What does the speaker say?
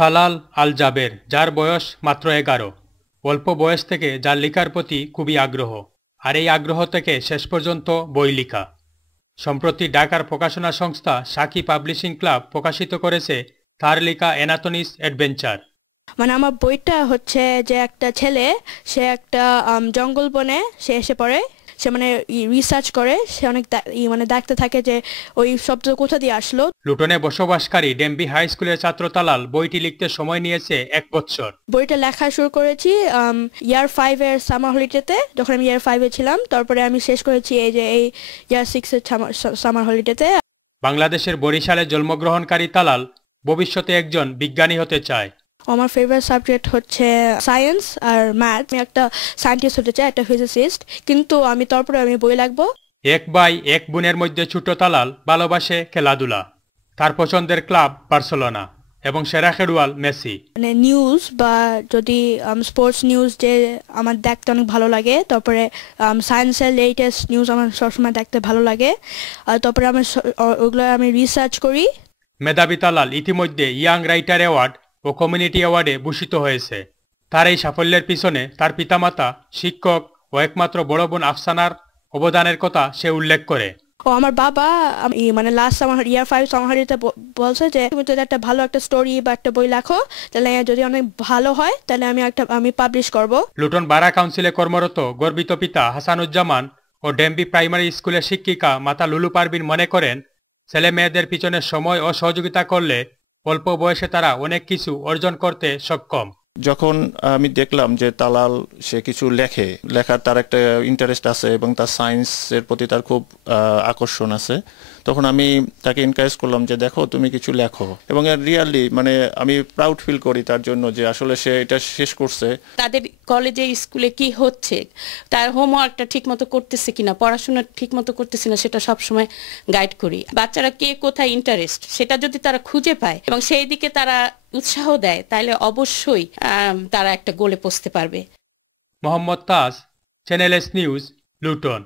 Talal আল জাবের, যার বয়স মাত্র 11। অল্প বয়স থেকে যার লেখার প্রতি খুবই আগ্রহ, আর এই আগ্রহ থেকে শেষ পর্যন্ত বই লেখা। সম্প্রতি ঢাকার প্রকাশনা সংস্থা সাকি পাবলিশিং ক্লাব প্রকাশিত করেছে তার লেখা অ্যানাথনিস অ্যাডভেঞ্চার। মানে আমার বইটা হচ্ছে যে একটা ছেলে, সে একটা জঙ্গল বনে সে এসে পড়ে, সে মানে রিসার্চ করে, সে অনেক মানে দেখতে থাকে যে ওই শব্দ কোথা দিয়ে আসলো। লুটনে বসবাসকারী ডেম্বি হাই স্কুলের ছাত্র তালাল বইটি লিখতে সময় নিয়েছে 1 বছর। বইটা লেখা শুরু করেছি ইয়ার 5-এর সামার হলিডেতে, যখন আমি ইয়ার 5-এ ছিলাম। তারপরে আমি শেষ করেছি এই ইয়ার 6-এর সামার হলিডেতে। বাংলাদেশের বরিশালে জন্মগ্রহণকারী তালাল ভবিষ্যতে একজন বিজ্ঞানী হতে চায়। আমার ফেভারিট সাবজেক্ট হচ্ছে সায়েন্স আর ম্যাথ। আমি একটা সায়েন্টিস্ট হতে চাই, একটা ফিজিসিস্ট, কিন্তু তারপরে আমি বই লিখবো। এক ভাই এক বোনের মধ্যে ছোট তালাল ভালোবাসে খেলাধুলা। তার পছন্দের ক্লাব বার্সেলোনা এবং সেরা খেলোয়াড় মেসি। মানে নিউজ বা যদি স্পোর্টস নিউজ যে আমার দেখতে অনেক ভালো লাগে। তারপরে সায়েন্সের লেটেস্ট নিউজ আমার সবসময় দেখতে ভালো লাগে। আর তারপরে ওগুলো আমি রিসার্চ করি। মেধাবী তালাল ইতিমধ্যে ইয়াং রাইটার অ্যাওয়ার্ড ও কমিউনিটি অ্যাওয়ার্ডে ভূষিত হয়েছে। তার এই সাফল্যের পিছনে তার পিতামাতা, শিক্ষক ও একমাত্র বড় বোন আফসানার অবদানের কথা সে উল্লেখ করে। আমার বাবা মানে লাস্ট আমার ইয়ার 5 সামারিতে বলছে যে তুমি তো একটা ভালো একটা স্টোরি বা একটা বই লেখো, তাহলে যদি অনেক ভালো হয় তাহলে আমি পাবলিশ করব। লুটন বারা কাউন্সিলে কর্মরত গর্বিত পিতা হাসানুজ্জামান ও ডেম্বি প্রাইমারি স্কুলের শিক্ষিকা মাতা লুলু পারভিন মনে করেন, ছেলে মেয়েদের পিছনে সময় ও সহযোগিতা করলে অল্প বয়সে তারা অনেক কিছু অর্জন করতে সক্ষম। যখন আমি দেখলাম যে তালাল সে কিছু লেখার তার একটা ইন্টারেস্ট আছে এবং তার সায়েন্সের প্রতি তার খুব আকর্ষণ আছে, তখন আমি তাকে এনকারেজ করলাম যে দেখো তুমি কিছু লেখো। এবং রিয়ালি মানে আমি প্রাউড ফিল করি তার জন্য যে আসলে সে এটা শেষ করছে। তাদের কলেজে স্কুলে কি হচ্ছে, তার হোমওয়ার্কটা ঠিক মতো করতেছে কিনা, পড়াশোনা ঠিক মতো করতেছে না, সেটা সবসময় গাইড করি। বাচ্চারা কে কোথায় ইন্টারেস্ট সেটা যদি তারা খুঁজে পায় এবং সেই দিকে তারা উৎসাহ দেয়, তাহলে অবশ্যই তারা একটা গোলে পৌঁছতে পারবে। মোহাম্মদ তাজ, চ্যানেল এস নিউজ, লুটন।